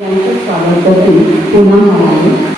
यांचं स्वागत करते. पुन्हा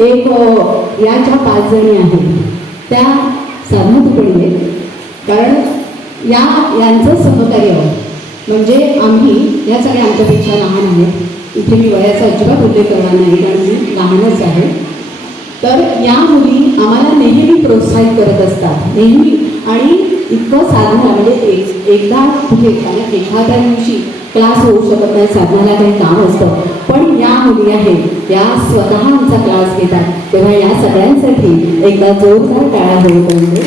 एक या ज्या पाच जणी आहेत त्या साधना तुकडी आहेत कारण या यांचं सहकार्य म्हणजे आम्ही या सगळ्या आमच्यापेक्षा लहान आहेत. इथे मी वयाचा अजिबात उल्लेख करणार नाही कारण मी लहानच आहे. तर या मुली आम्हाला नेहमी प्रोत्साहित करत असतात. नेहमी. आणि इतकं साधना म्हणजे एक एकदा कुठे कारण एखाद्या दिवशी क्लास होऊ शकत नाही साधनाला काही काम असतं. पण मुली आहेत या स्वतः आमचा क्लास घेतात. तेव्हा या सगळ्यांसाठी एकदा जोरदार टाळा होऊ म्हणजे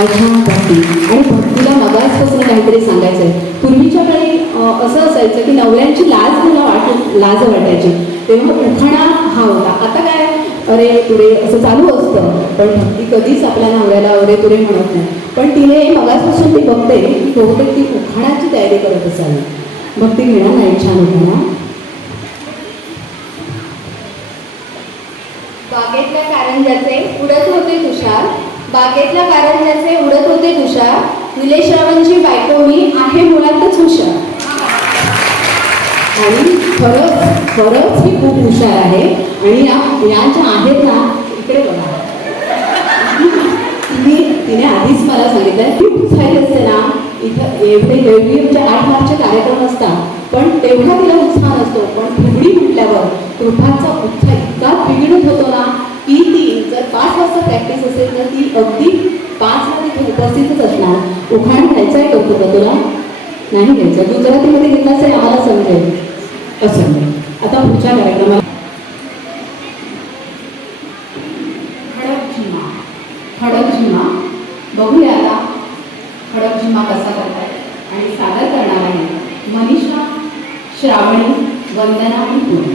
आशा भक्ती. आणि भक्तीला मगाचपासून काहीतरी सांगायचं आहे पूर्वीच्या काळी असं असायचं की नवऱ्यांची लाज मला वाट लाज वाटायची. तेव्हा उखाणा हा होता. आता काय? अरे तुरे असं चालू असतं. पण भक्ती कधीच आपल्या नवऱ्याला अरे तुरे म्हणत नाही. पण तिने मगाचपासून ती बघते की बहुतेक ती उखाणाची तयारी करत असावी. भक्ती मिळाला नाही छान उखाणा कारंजाचे उडत होते तुषार बागेतल्या कारंजाचे उडत होते तुषार निलेश्रावांची बायको मी आहे मुळातच हुशार आणि खरंच खरंच ही खूप हुशार आहे. आणि या या ज्या आहेत ना इकडे बघा. तिने तिने आधीच मला सांगितलं की झाली असते ना इथं एवढे एवढी म्हणजे आठ मार्चचे कार्यक्रम असतात पण तेवढा तिला उत्साह नसतो. पण फुगडी म्हटल्यावर कृपाचा उत्साह इतका बिघडत होतो ना की ती पाच वाजता प्रॅक्टिस असेल तर ती अगदी पाच मध्ये उपस्थितच असणार. उखाण घ्यायचं आहे करतो का तुला. नाही घ्यायचं. गुजरातीमध्ये घेतला असेल आम्हाला समजेल. असं. नाही आता पुढच्या कार्यक्रमाला. खडक खडक झिमा. बघूया आता खडक झिमा कसा करताय. आणि सादर करणार आहे मनीषा श्रावणी वंदना आणि पूर्ण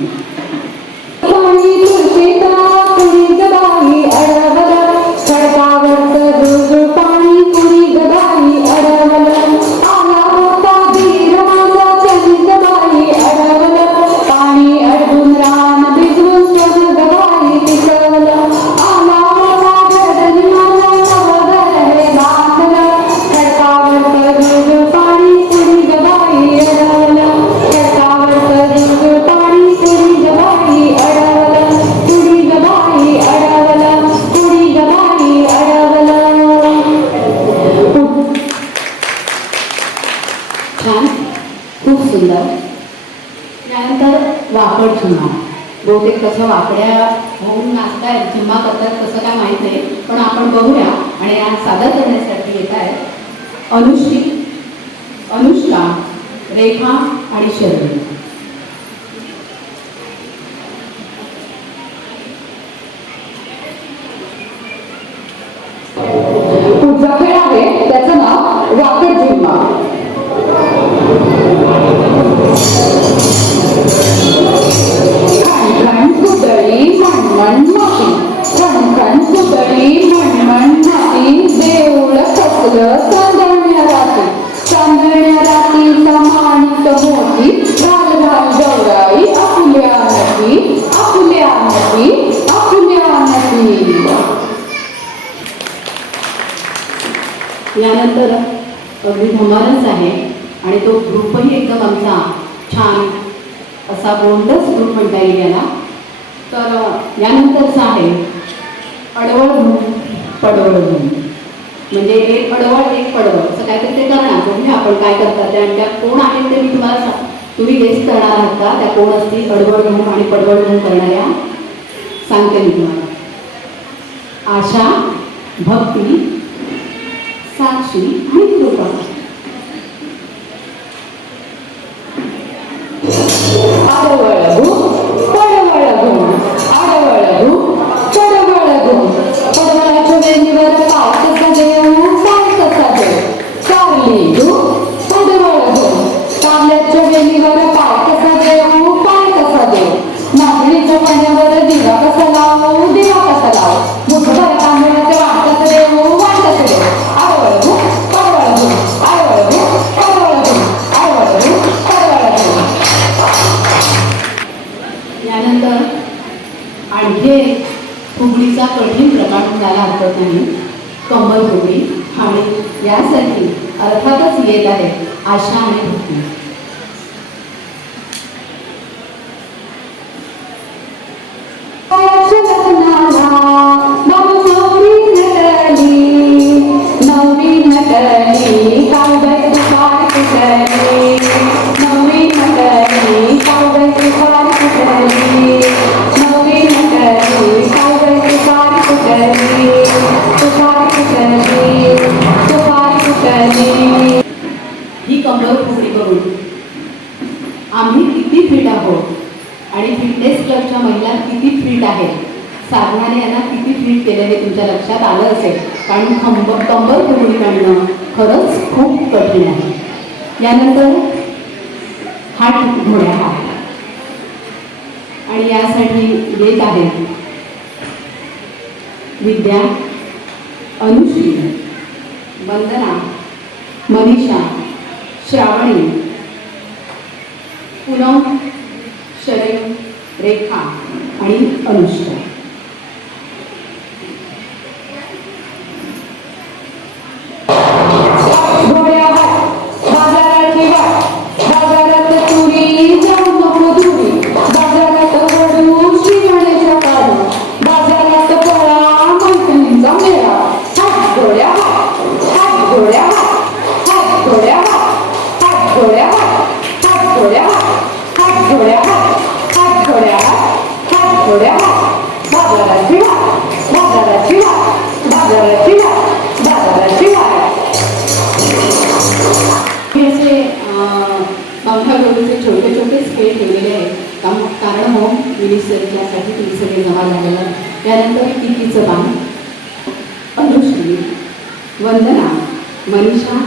छान खूप सुंदर. त्यानंतर वाकड झुमा बहुतेक कसं वाकड्या होऊन नाचतायत झुमा करतात कसं काय माहीत नाही पण आपण बघूया आणि आज सादर करण्यासाठी येत आहेत अनुष्ठी अनुष्का रेखा आणि शर्मी त्यानंतर अगदी धमालच आहे. आणि तो ग्रुपही एकदम आमचा छान असा गोंडस ग्रुप म्हणता येईल याला. तर यानंतरचा आहे. अडवळ म्हणून पडवळ म्हणून म्हणजे एक अडवळ एक पडवळ. असं काहीतरी ते करणार. बघूया आपण काय करतात आणि त्या कोण आहेत ते मी तुम्हाला सांग तुम्ही गेस्ट करणार आहात का? त्या कोण असतील? अडवळ म्हणून आणि पडवळ म्हणून करणाऱ्या? सांगते मी तुम्हाला. आशा भक्ती साक्षी आणि कृपा. आडवळगु पडवळगु आडवळगु पडवळाच्या वेणीवर पाय कसा देऊ पाय कसा देऊ वेणीवर म्हणायला नाही कमल फुगडी आणि यासाठी अर्थातच येत आहे आशा आणि भक्ती. फिट आहोत. आणि फिटनेस क्लबच्या महिला किती फिट आहेत. साधनाने यांना किती फिट केलं हे तुमच्या लक्षात आलं असेल. कारण खंब कंबर फुगडी काढणं खरंच खूप कठीण आहे. यानंतर हा घोड्या हा. आणि यासाठी येत आहेत विद्या अनुश्री वंदना मनीषा श्रावणी पुनम शरण रेखा आणि अनुष्का गौरीचे छोटे छोटे स्केल ठेवलेले आहेत. काम- कारण होम मिनिस्टरच्यासाठी तुम्ही सगळे जमा झालेला त्यानंतर यानंतर कितीचं बाण अनुश्री वंदना मनीषा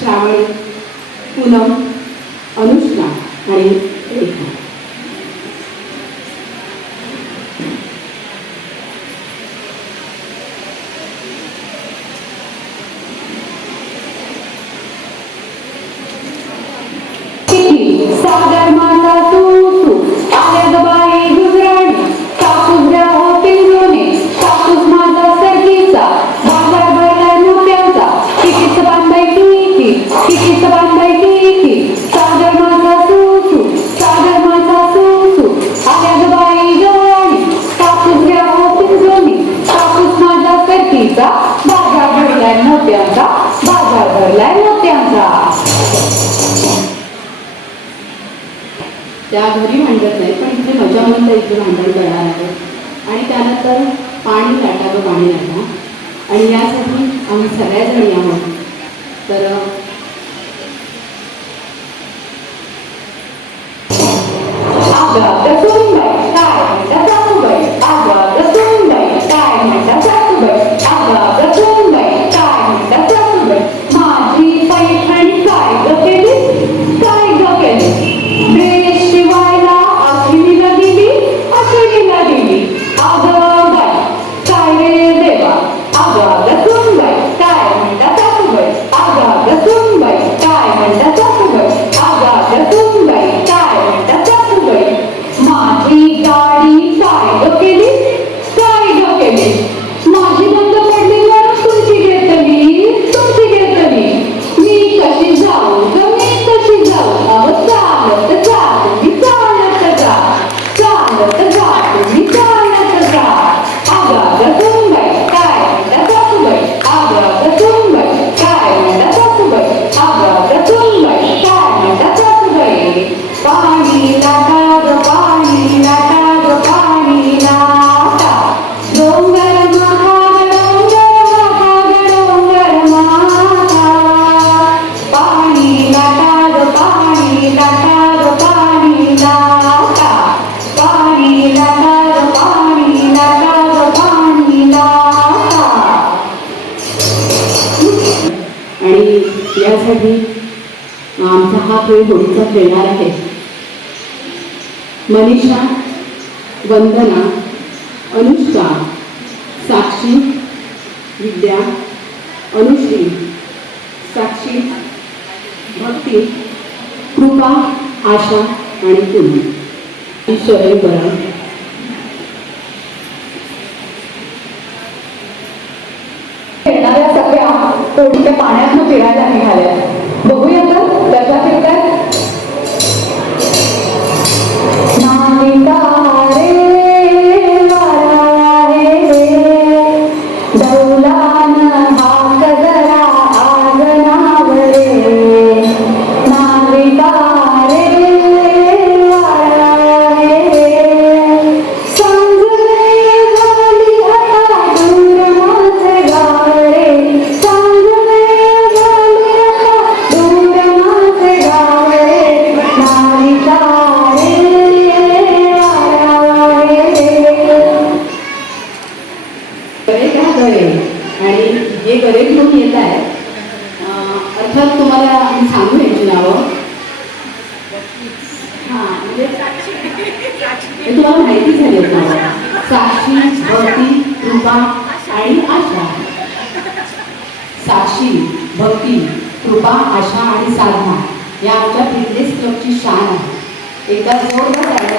श्रावणी पूनम अनुष्का आणि आणि यासाठी आमचा हा खेळ होळीचा खेळणार आहे. मनीषा वंदना अनुष्का साक्षी विद्या अनुश्री साक्षी भक्ती कृपा आशा आणि तुम्ही शरीर बरा पाण्यात llegar a आस्था आणि आशा. साक्षी भक्ती कृपा आशा आणि साधना या आमच्या फिटनेस क्लबची शान आहे. एकदा जोरदार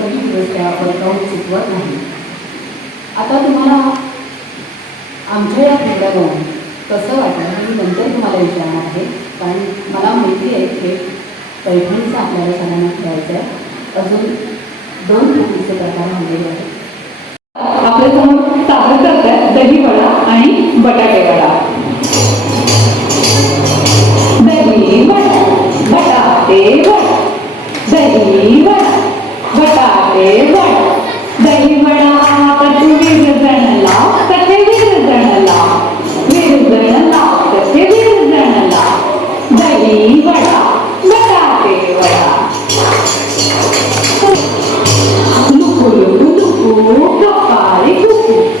त्या बळकावून चुकवत नाही. आता तुम्हाला आमच्या या खेळाडून कसं वाटलं मी नंतर तुम्हाला विचारणार आहे. कारण मला माहिती आहे की पैठणीचा आपल्याला सगळ्यांना खेळायचं आहे. अजून दोन प्रकारचे प्रकार झालेले आहेत. आपल्यासमोर सादर करत आहे दहीवडा आणि बटाटे batata vada Lucu, lucu, lucu, lucu, lucu,